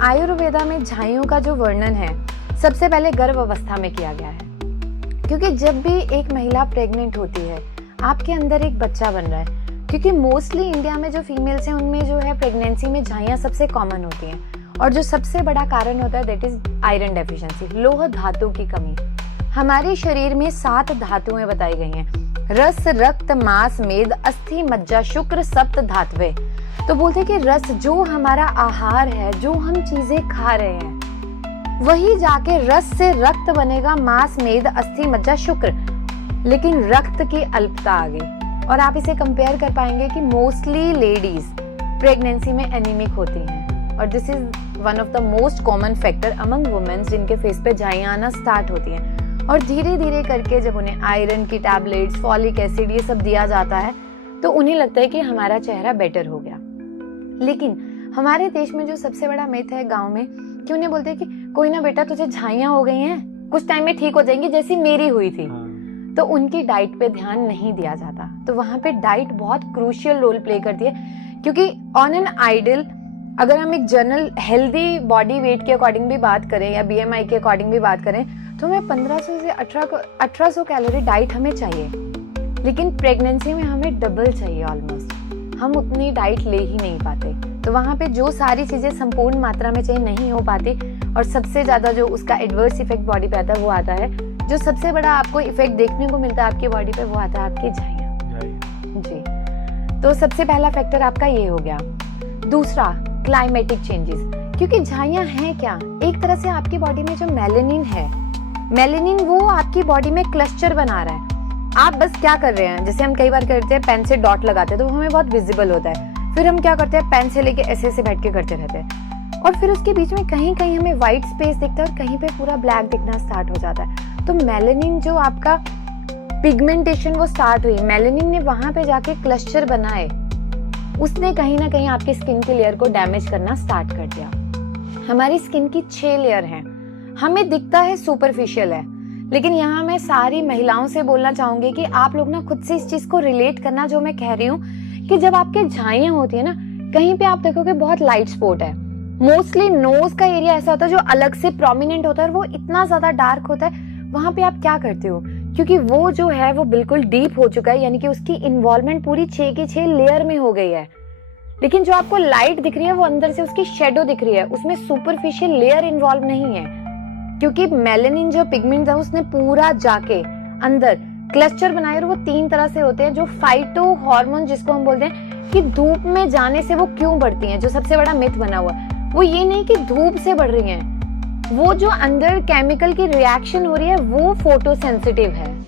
आयुर्वेदा में झाइयों का जो वर्णन है सबसे पहले गर्भ अवस्था में किया गया है, क्योंकि जब भी एक महिला प्रेग्नेंट होती है आपके अंदर एक बच्चा बन रहा है। क्योंकि मोस्टली इंडिया में जो फीमेल्स हैं उनमें जो है प्रेगनेंसी में झाइयाँ सबसे कॉमन होती हैं, और जो सबसे बड़ा कारण होता है दैट इज आयरन डेफिशिएंसी, लोह धातु की कमी। हमारे शरीर में 7 धातुएं बताई गई हैं, रस, रक्त, मांस, मेद, अस्थि, मज्जा, शुक्र, सप्त धातुएं। तो बोलते हैं कि रस जो हमारा आहार है, जो हम चीजें खा रहे हैं, वही जाके रस से रक्त बनेगा, मांस, मेद, अस्थि, मज्जा, शुक्र। लेकिन रक्त की अल्पता आ गई, और आप इसे कंपेयर कर पाएंगे कि मोस्टली लेडीज प्रेगनेंसी में एनीमिक होती हैं, और this is one of the most common factor among womens जिनके फेस पे झाइयाँ आना स्टार्ट होती हैं। और धीरे धीरे करके जब उन्हें आयरन की टैबलेट्स, फॉलिक एसिड ये सब दिया जाता है तो उन्हें लगता है कि हमारा चेहरा बेटर हो गया। लेकिन हमारे देश में जो सबसे बड़ा मिथ है गांव में कि उन्हें बोलते हैं कि कोई ना बेटा तुझे झाइयाँ हो गई हैं, कुछ टाइम में ठीक हो जाएंगी जैसी मेरी हुई थी। तो उनकी डाइट पे ध्यान नहीं दिया जाता। तो वहां पे डाइट बहुत क्रूशियल रोल प्ले करती है, क्योंकि ऑन एन आइडियल अगर हम एक जनरल हेल्दी बॉडी वेट के अकॉर्डिंग भी बात करें या बीएमआई के अकॉर्डिंग भी बात करें तो हमें 1500 से 1800 कैलोरी डाइट हमें चाहिए। लेकिन प्रेगनेंसी में हमें डबल चाहिए ऑलमोस्ट, हम उतनी डाइट ले ही नहीं पाते। तो वहाँ पे जो सारी चीज़ें संपूर्ण मात्रा में चाहिए नहीं हो पाती, और सबसे ज़्यादा जो उसका एडवर्स इफेक्ट बॉडी पे आता है वो आता है, जो सबसे बड़ा आपको इफेक्ट देखने को मिलता है आपकी बॉडी पे, वो आता है आपकी झाइयाँ जी। तो सबसे पहला फैक्टर आपका ये हो गया। दूसरा, क्लाइमेटिक चेंजेस, क्योंकि झाइयाँ हैं क्या, एक तरह से आपकी बॉडी में जो मेलेनिन है, मेलेनिन वो आपकी बॉडी में क्लस्टर बना रहा है। आप बस क्या कर रहे हैं, जैसे हम कई बार करते हैं पेन से डॉट लगाते हैं तो वो हमें बहुत विजिबल होता है, फिर हम क्या करते हैं पेन से लेके ऐसे ऐसे बैठ के करते रहते हैं, और फिर उसके बीच में कहीं कहीं हमें व्हाइट स्पेस दिखता है और कहीं पे पूरा ब्लैक दिखना स्टार्ट हो जाता है। तो मेलेनिन जो आपका पिगमेंटेशन वो स्टार्ट हुई, मेलेनिन ने वहां पे जाके क्लस्टर बनाए, उसने कहीं ना कहीं आपकी स्किन के लेयर को डैमेज करना स्टार्ट कर दिया। हमारी स्किन की 6 लेयर हैं, हमें दिखता है सुपरफिशियल है, लेकिन यहाँ मैं सारी महिलाओं से बोलना चाहूंगी कि आप लोग ना खुद से इस चीज को रिलेट करना, जो मैं कह रही हूँ कि जब आपके झाइयाँ होती है ना, कहीं पे आप देखोगे बहुत लाइट स्पॉट है, मोस्टली नोज का एरिया ऐसा होता है जो अलग से प्रोमिनेंट होता है और वो इतना ज्यादा डार्क होता है। वहां पे आप क्या करते हो, क्योंकि वो जो है वो बिल्कुल डीप हो चुका है, यानी कि उसकी इन्वॉल्वमेंट पूरी 6 की 6 लेयर में हो गई है। लेकिन जो आपको लाइट दिख रही है वो अंदर से उसकी शेडो दिख रही है, उसमें सुपरफिशियल लेयर इन्वॉल्व नहीं है, क्योंकि मेलेनिन जो पिगमेंट था उसने पूरा जाके अंदर क्लस्टर बनाए, और वो 3 तरह से होते हैं, जो फाइटो हार्मोन जिसको हम बोलते हैं कि धूप में जाने से वो क्यों बढ़ती हैं। जो सबसे बड़ा मिथ बना हुआ है वो ये नहीं कि धूप से बढ़ रही हैं, वो जो अंदर केमिकल की रिएक्शन हो रही है वो फोटो सेंसिटिव है।